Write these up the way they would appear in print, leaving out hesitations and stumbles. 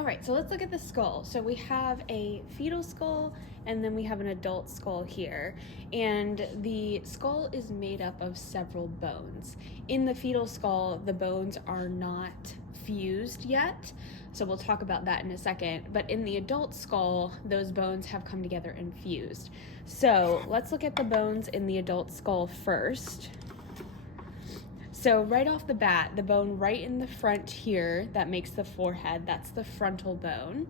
All right, so let's look at the skull. So we have a fetal skull and then we have an adult skull here. And the skull is made up of several bones. In the fetal skull, the bones are not fused yet. So we'll talk about that in a second. But in the adult skull, those bones have come together and fused. So let's look at the bones in the adult skull first. So right off the bat, the bone right in the front here that makes the forehead, that's the frontal bone.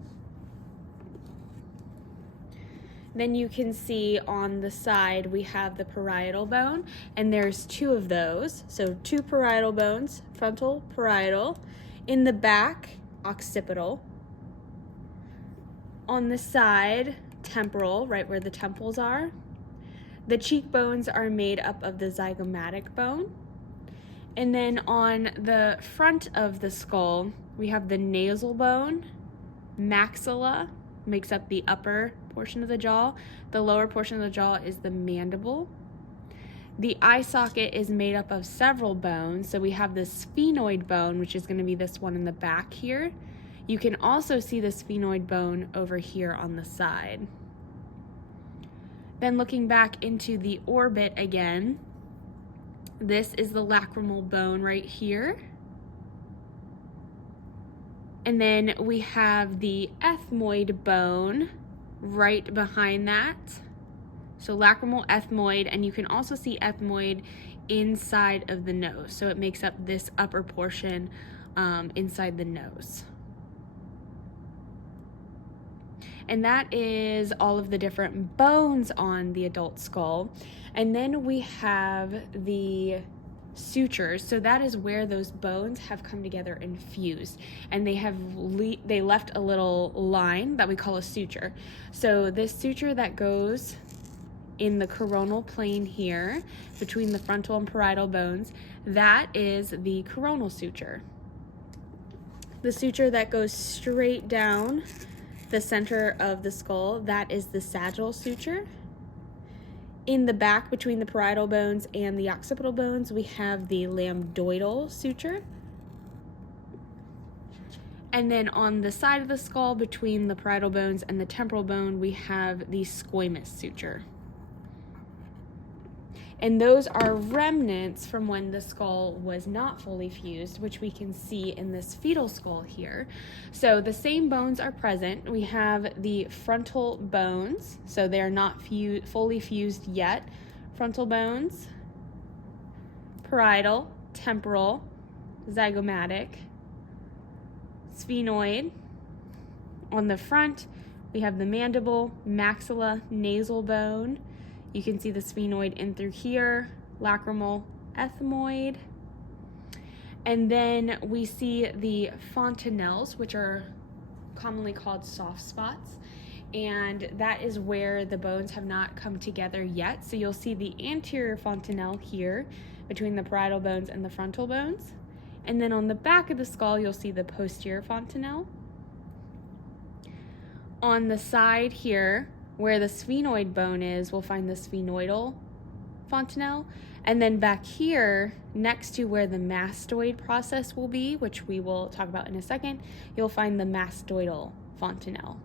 Then you can see on the side we have the parietal bone, and there's two of those. So two parietal bones, frontal, parietal. In the back, occipital. On the side, temporal, right where the temples are. The cheekbones are made up of the zygomatic bone. And then on the front of the skull, we have the nasal bone, maxilla, makes up the upper portion of the jaw. The lower portion of the jaw is the mandible. The eye socket is made up of several bones. So we have the sphenoid bone, which is going to be this one in the back here. You can also see the sphenoid bone over here on the side. Then looking back into the orbit again, this is the lacrimal bone right here. And then we have the ethmoid bone right behind that. So lacrimal, ethmoid, and you can also see ethmoid inside of the nose. So it makes up this upper portion inside the nose. And that is all of the different bones on the adult skull. And then we have the sutures. So that is where those bones have come together and fused. And they left a little line that we call a suture. So this suture that goes in the coronal plane here between the frontal and parietal bones, that is the coronal suture. The suture that goes straight down the center of the skull, that is the sagittal suture. In the back between the parietal bones and the occipital bones, we have the lambdoidal suture. And then on the side of the skull between the parietal bones and the temporal bone, we have the squamous suture. And those are remnants from when the skull was not fully fused, which we can see in this fetal skull here. So the same bones are present. We have the frontal bones, so they're not fully fused yet. Frontal bones, parietal, temporal, zygomatic, sphenoid. On the front, we have the mandible, maxilla, nasal bone. You can see the sphenoid in through here, lacrimal, ethmoid. And then we see the fontanels, which are commonly called soft spots. And that is where the bones have not come together yet. So you'll see the anterior fontanelle here between the parietal bones and the frontal bones. And then on the back of the skull, you'll see the posterior fontanelle. On the side here, where the sphenoid bone is, we'll find the sphenoidal fontanelle. And then back here, next to where the mastoid process will be, which we will talk about in a second, you'll find the mastoidal fontanelle.